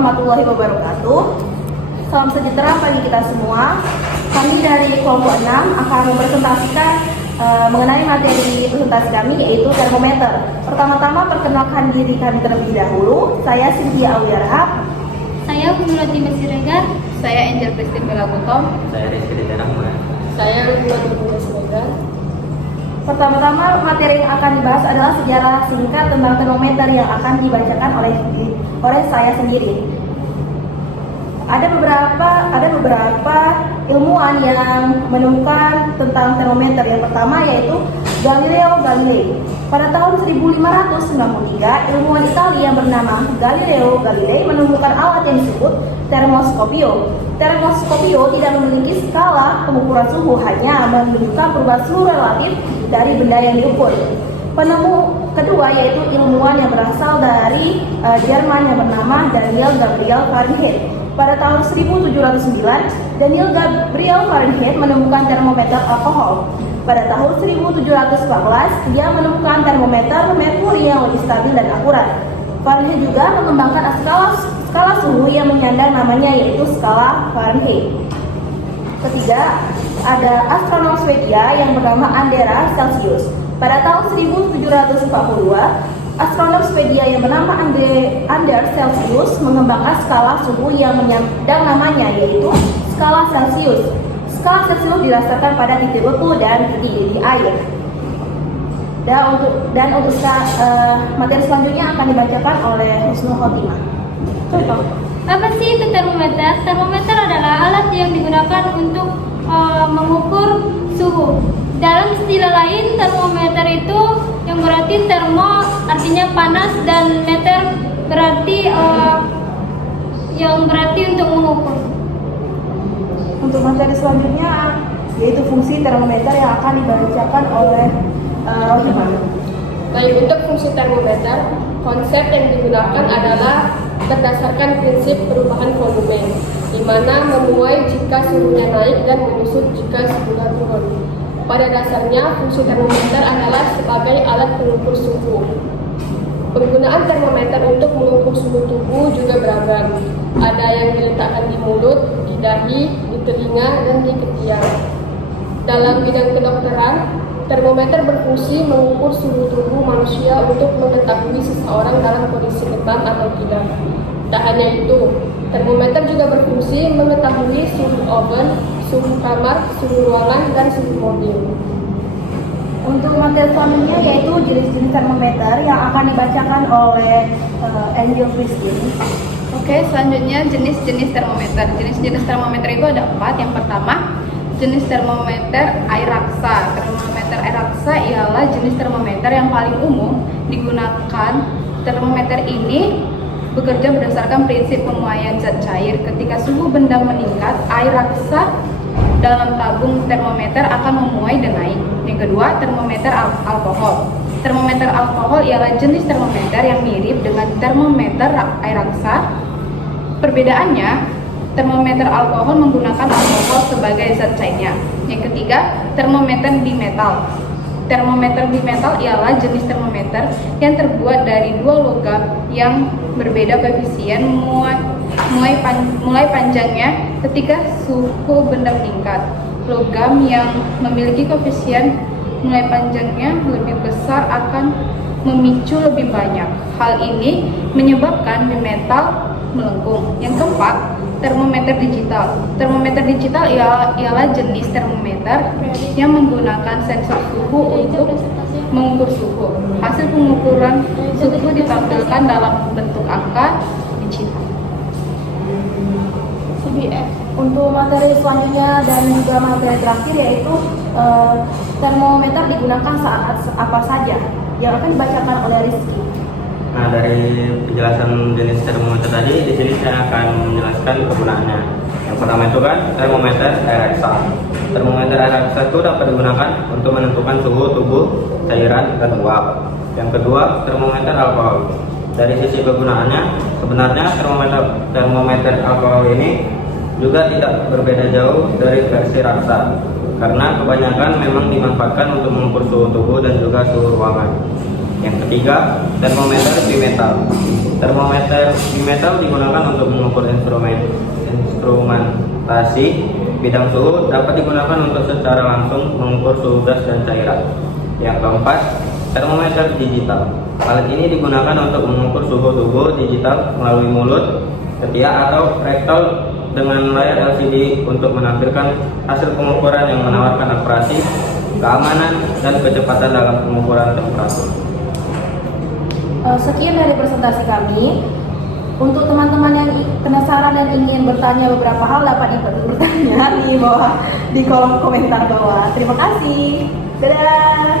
warahmatullahi wabarakatuh. Salam sejahtera bagi kita semua. Kami dari kelompok 6 akan mempresentasikan mengenai materi presentasi kami, yaitu termometer. Pertama-tama perkenalkan diri kami terlebih dahulu. Saya Cynthia Awiarhab. Saya Gumulati Siregar. Saya Angel Christine Belagutom. Saya Rizky Ditanahmula. Saya Gumulati Siregar. Pertama-tama materi yang akan dibahas adalah sejarah singkat tentang termometer yang akan dibacakan oleh saya sendiri. Ada beberapa ilmuwan yang menemukan tentang termometer. Yang pertama yaitu Galileo Galilei. Pada tahun 1593, ilmuwan Italia yang bernama Galileo Galilei menemukan alat yang disebut termoskopio. Termoskopio tidak memiliki skala pengukuran suhu, hanya menunjukkan perubahan suhu relatif dari benda yang diukur. Penemu kedua yaitu ilmuwan yang berasal dari Jerman yang bernama Daniel Gabriel Fahrenheit. Pada tahun 1709, Daniel Gabriel Fahrenheit menemukan termometer alkohol. Pada tahun 1714, dia menemukan termometer merkuri yang lebih stabil dan akurat. Fahrenheit juga mengembangkan skala suhu yang menyandang namanya, yaitu skala Fahrenheit. Ketiga, ada astronom Swedia yang bernama Anders Celsius. Pada tahun 1742, astronom Swedia yang bernama Anders Celsius mengembangkan skala suhu yang menyandang namanya, yaitu skala Celsius. Skala Celsius didasarkan pada titik beku dan titik di air. Dan untuk materi selanjutnya akan dibacakan oleh Husnul Khotimah. Contoh. Apa sih itu termometer? Termometer adalah alat yang digunakan untuk mengukur suhu. Dalam istilah lain, termometer itu yang berarti termo artinya panas dan meter berarti yang berarti untuk mengukur. Untuk materi selanjutnya yaitu fungsi termometer yang akan dibacakan oleh Rohimah. Baik, untuk fungsi termometer, konsep yang digunakan adalah berdasarkan prinsip perubahan volume, di mana memuai jika suhunya naik dan menyusut jika suhunya turun. Pada dasarnya, fungsi termometer adalah sebagai alat pengukur suhu. Penggunaan termometer untuk mengukur suhu tubuh juga beragam. Ada yang diletakkan di mulut, di dahi, di telinga, dan di ketiak. Dalam bidang kedokteran, termometer berfungsi mengukur suhu tubuh manusia untuk mengetahui seseorang dalam kondisi demam atau tidak. Tak hanya itu, termometer juga berfungsi mengetahui suhu oven, suhu kamar, suhu ruangan, dan suhu mobil. Untuk materi selanjutnya yaitu jenis-jenis termometer yang akan dibacakan oleh Angel Christine. Oke, selanjutnya jenis-jenis termometer. Jenis-jenis termometer itu ada 4. Yang pertama, jenis termometer air raksa. Termometer air raksa ialah jenis termometer yang paling umum digunakan. Termometer ini bekerja berdasarkan prinsip pemuaian zat cair. Ketika suhu benda meningkat, air raksa dalam tabung termometer akan memuai dan naik. Yang kedua, termometer alkohol. Termometer alkohol ialah jenis termometer yang mirip dengan termometer air raksa. Perbedaannya, termometer alkohol menggunakan alkohol sebagai zat cairnya. Yang ketiga, termometer bimetal. Termometer bimetal ialah jenis termometer yang terbuat dari 2 logam yang berbeda koefisien mulai panjangnya ketika suhu benda meningkat. Logam yang memiliki koefisien mulai panjangnya lebih besar akan memicu lebih banyak. Hal ini menyebabkan bimetal melengkung. Yang keempat, termometer digital. Termometer digital ialah jenis termometer yang menggunakan sensor suhu untuk mengukur suhu. Hasil pengukuran suhu ditampilkan dalam bentuk angka digital. Untuk materi selanjutnya dan juga materi terakhir yaitu termometer digunakan saat apa saja, yang akan dibacakan oleh Rizky. Nah, dari penjelasan jenis termometer tadi, di sini saya akan menjelaskan kegunaannya. Yang pertama itu kan termometer air raksa. Termometer air raksa itu dapat digunakan untuk menentukan suhu tubuh, cairan, dan uap. Yang kedua, termometer alkohol. Dari sisi kegunaannya, sebenarnya termometer alkohol ini juga tidak berbeda jauh dari versi raksa, karena kebanyakan memang dimanfaatkan untuk mengukur suhu tubuh dan juga suhu ruangan. Yang ketiga, termometer bimetal. Termometer bimetal digunakan untuk mengukur instrumentasi bidang suhu, dapat digunakan untuk secara langsung mengukur suhu gas dan cairan. Yang keempat, termometer digital. Alat ini digunakan untuk mengukur suhu tubuh digital melalui mulut, ketiak atau rektal dengan layar LCD untuk menampilkan hasil pengukuran yang menawarkan akurasi, keamanan, dan kecepatan dalam pengukuran temperatur. Sekian dari presentasi kami. Untuk teman-teman yang penasaran dan ingin bertanya beberapa hal dapat bertanya di kolom komentar bawah. Terima kasih. Dadah.